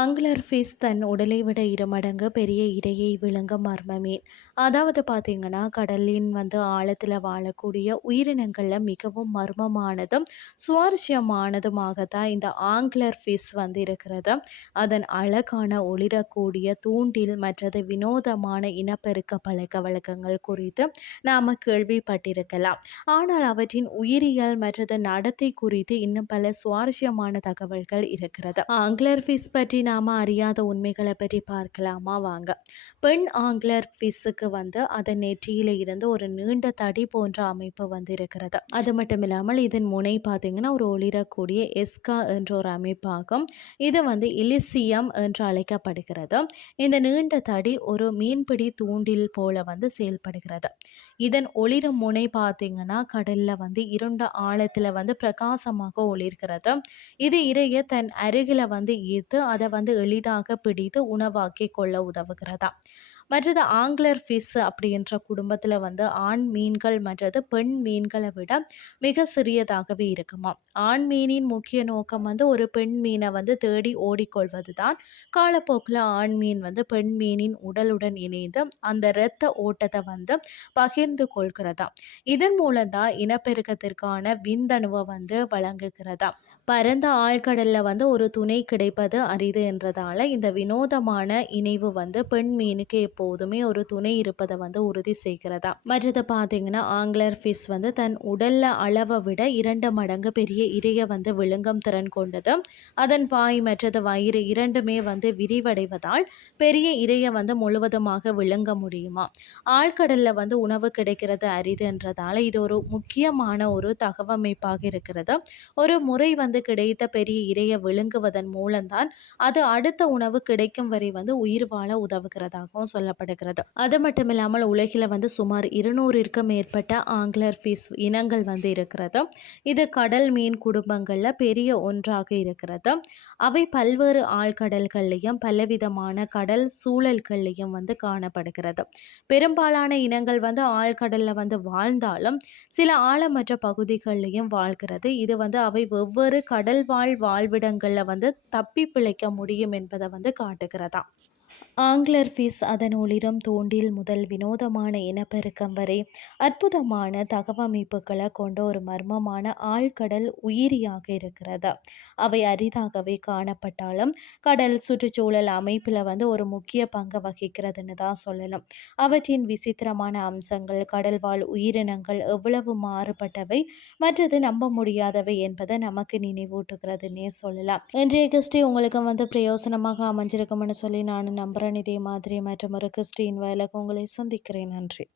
Fish தன் உடலை விட இரு மடங்கு பெரிய இரையை விழுங்கும் மர்ம மீன் அதாவது பார்த்தீங்கன்னா கடலின் வந்து ஆழத்தில் வாழக்கூடிய உயிரினங்களில் மிகவும் மர்மமானதும் சுவாரஸ்யமானதுமாக தான் இந்த ஆங்கிலர் ஃபிஷ் வந்து இருக்கிறது அதன் அழகான ஒளிரக்கூடிய தூண்டில் மற்றது வினோதமான இனப்பெருக்க பழக்க வழக்கங்கள் குறித்து நாம் கேள்விப்பட்டிருக்கலாம். ஆனால் அவற்றின் உயிரியல் மற்றது நடத்தை குறித்து இன்னும் பல சுவாரஸ்யமான தகவல்கள் இருக்கிறது. ஆங்கிலர் ஃபிஷ் பற்றி நாம் அறியாத உண்மைகளை பற்றி பார்க்கலாமா? வாங்க. பெண் ஆங்கிலர் ஃபிஸுக்கு வந்து அதன் நெற்றியில் இருந்து ஒரு நீண்ட தடி போன்ற அமைப்பு வந்து இருக்கிறது அது மட்டும் இல்லாமல் இதன் முனை பார்த்திங்கன்னா ஒரு ஒளிரக்கூடிய எஸ்கா என்ற ஒரு அமைப்பாகும். இது வந்து இலிசியம் என்று அழைக்கப்படுகிறது. இந்த நீண்ட தடி ஒரு மீன்பிடி தூண்டில் போல வந்து செயல்படுகிறது. இதன் ஒளிரும் முனை பார்த்தீங்கன்னா கடல்ல வந்து இருண்ட ஆழத்துல வந்து பிரகாசமாக ஒளிர்கிறது. இது இறைய தன் அருகில வந்து ஈர்த்து அதை வந்து எளிதாக பிடித்து உணவாக்கி கொள்ள உதவுகிறதா? மற்றது ஆங்கிலர் ஃபிஷ் அப்படின்ற குடும்பத்தில் வந்து ஆண் மீன்கள் மற்றது பெண் மீன்களை விட மிக சிறியதாகவே இருக்குமா ஆண் மீனின் முக்கிய நோக்கம் வந்து ஒரு பெண் மீனை வந்து தேடி ஓடிக்கொள்வது தான் காலப்போக்கில் ஆண் மீன் வந்து பெண் மீனின் உடலுடன் இணைந்து அந்த இரத்த ஓட்டத்தை வந்து பகிர்ந்து கொள்கிறதா இதன் மூலம் தான் இனப்பெருக்கத்திற்கான விந்தணுவை வந்து வழங்குகிறதா பரந்த ஆழ்கடலில் வந்து ஒரு துணை கிடைப்பது அரிது என்றதால் இந்த வினோதமான இணைவு வந்து பெண் மீனுக்கு எப்போதுமே ஒரு துணை இருப்பதை வந்து உறுதி செய்கிறதா. மற்றது பார்த்தீங்கன்னா ஆங்கிலர் ஃபிஷ் வந்து தன் உடல்ல அளவை விட இரண்டு மடங்கு பெரிய இரையை வந்து விழுங்கும் திறன் கொண்டது. அதன் பாய் மற்றது வயிறு இரண்டுமே வந்து விரிவடைவதால் பெரிய இரையை வந்து முழுவதுமாக விழுங்க முடியுமா? ஆழ்கடலில் வந்து உணவு கிடைக்கிறது அரிதுன்றதால் இது ஒரு முக்கியமான ஒரு தகவமைப்பாக இருக்கிறது. ஒரு முறை வந்து கிடைத்த பெரிய இரையை விழுங்குவதன் மூலம்தான் அது அடுத்த உணவு கிடைக்கும் வரை வந்து உயிர் வாழ உதவுகிறதாகவும் சொல்லப்படுகிறது. அது மட்டும் இல்லாமல் உலகில் வந்து சுமார் இருநூறுக்கும் மேற்பட்ட ஆங்கிலர் ஃபிஷ் இனங்கள் வந்து இருக்கிறது. இது கடல் மீன் குடும்பங்களில் பெரிய ஒன்றாக இருக்கிறது. அவை பல்வேறு ஆழ்கடல்கள்லையும் பலவிதமான கடல் சூழல்கள்லையும் வந்து காணப்படுகிறது. பெரும்பாலான இனங்கள் வந்து ஆழ்கடலில் வந்து வாழ்ந்தாலும் சில ஆழமற்ற பகுதிகள்லையும் வாழ்கிறது. இது வந்து அவை வெவ்வேறு கடல் வாழ் வாழ்விடங்களில் வந்து தப்பி பிழைக்க முடியும் என்பதை வந்து காட்டுகிறதா. ஆங்கிலர் ஃபிஷ் அதன் ஒளிரம் தூண்டில் முதல் வினோதமான இனப்பெருக்கம் வரை அற்புதமான தகவமைப்புகளை கொண்ட ஒரு மர்மமான ஆழ்கடல் உயிரியாக இருக்கிறது. அவை அரிதாகவே காணப்பட்டாலும் கடல் சுற்றுச்சூழல் அமைப்பில் வந்து ஒரு முக்கிய பங்கு வகிக்கிறதுன்னு தான் சொல்லணும். அவற்றின் விசித்திரமான அம்சங்கள் கடல் வாழ் உயிரினங்கள் எவ்வளவு மாறுபட்டவை மற்றது நம்ப முடியாதவை என்பதை நமக்கு நினைவூட்டுகிறதுனே சொல்லலாம். இன்றைய கிறிஸ்டி உங்களுக்கு வந்து பிரயோசனமாக அமைஞ்சிருக்கும்னு சொல்லி நான் நம்புகிறேன் இதே மாதிரி மற்றும் ஒரு கிறிஸ்டின் வயலாக உங்களை சந்திக்கிறேன். நன்றி.